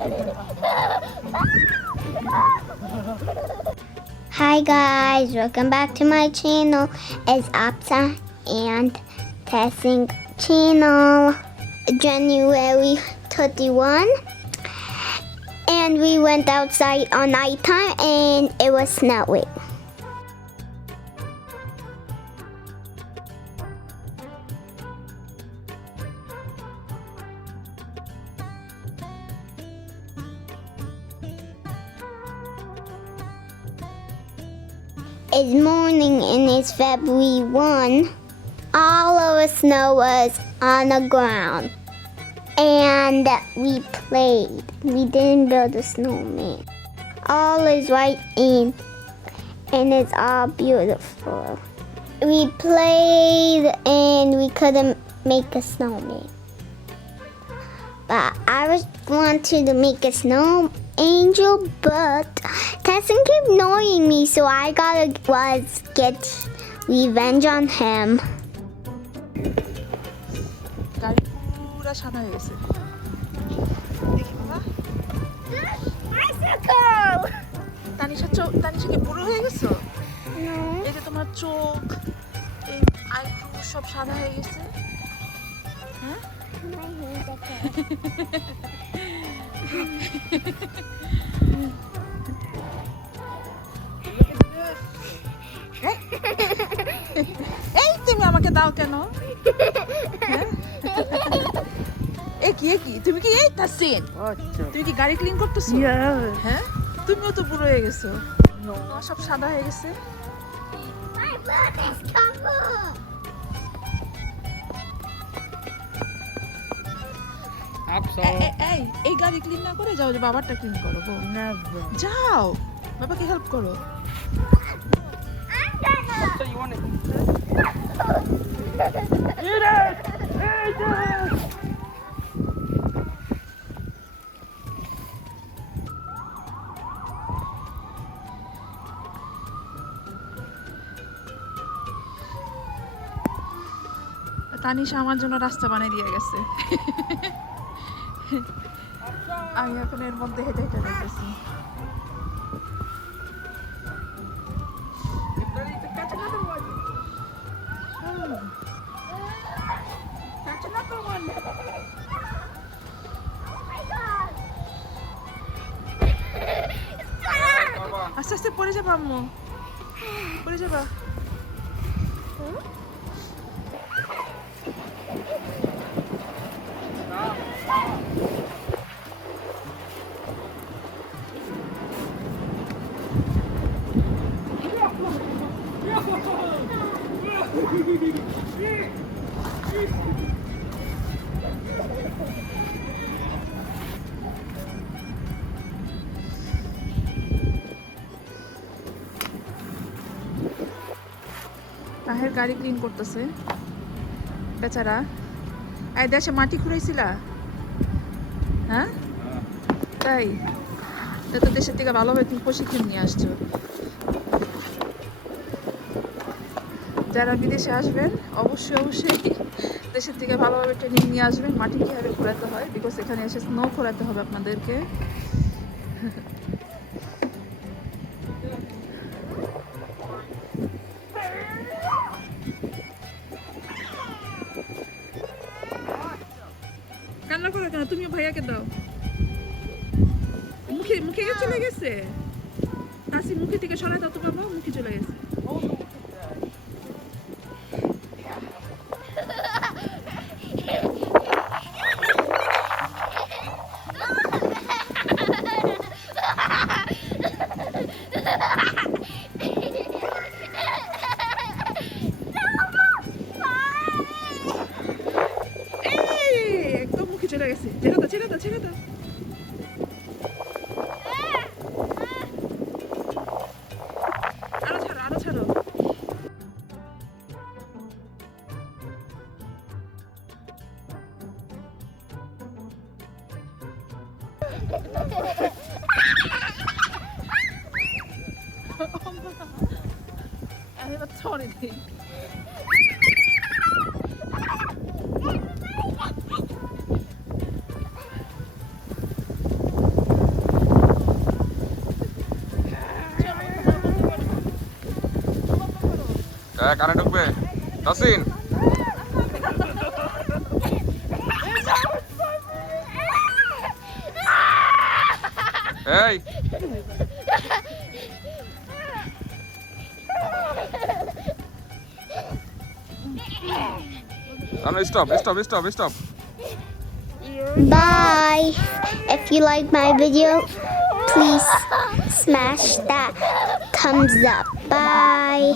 Hi guys, welcome back to my channel. It's Afsa and Taseen channel. January 31, and we went outside on nighttime and it was snowing. It's morning and it's February 1. All of the snow was on the ground. And we played. We didn't build a snowman. All is right in. And it's all beautiful. We played and we couldn't make a snowman. But I wanted to make a snow angel, but Taseen kept annoying me, so I gotta get revenge on him. গাড়ি পুরো সাদা হয়ে গেছে দেখি বাবা তানিশা কি বুড়ো হয়ে গেছো? এই যে তোমার চোখ এই আইব্রো সব সাদা হয়ে গেছে। হ্যাঁ এই তুমি আমাকে দাও কেন? তুমি কি এই তাসিন তুমি কি গাড়ি ক্লিন করতেছো? হ্যাঁ তুমিও তো বুড়ো হয়ে গেছো, সব সাদা হয়ে গেছে। এই গাড়ি ক্লিন না করে যাও, যে বাবারটা ক্লিন করো। যাও বাবাকে হেল্প করো। তানিশা আমার জন্য রাস্তা বানিয়ে দিয়ে গেছে। আমি এখন এর মধ্যে হেঁটে হেঁটে দেখতেছি। আস্তে আস্তে পড়ে যাবা আম্মু, পড়ে যাবা। তাহের গাড়ি ক্লিন করতেছে বেচারা। এই দেশে মাটি খুঁড়াইছিলা? হ্যাঁ তাই তো দেশের থেকে ভালোভাবে তুমি প্রশিক্ষণ নিয়ে আসছো। যারা বিদেশে আসবেন অবশ্যই দেশের থেকে ভালোভাবে ট্রেনিং নিয়ে আসবেন, মাটি কীভাবে খোঁড়াতে হয়, বিকজ এখানে এসে স্নো খোঁড়াতে হবে আপনাদেরকে। কান্না করো কেন? তুমিও ভাইয়াকে দাও। মুখে চলে গেছে। আসি মুখে থেকে সরাই দাও তো বাবা, মুখে চলে গেছে। একদম মুখে চলে গেছে। ছেড়ে দাও। আরো ছাড়ো। এবার ছড়ে দিই। কানে ঢুকবে তাসিন এই stop. Bye. If you like my video, please smash that thumbs up. Bye.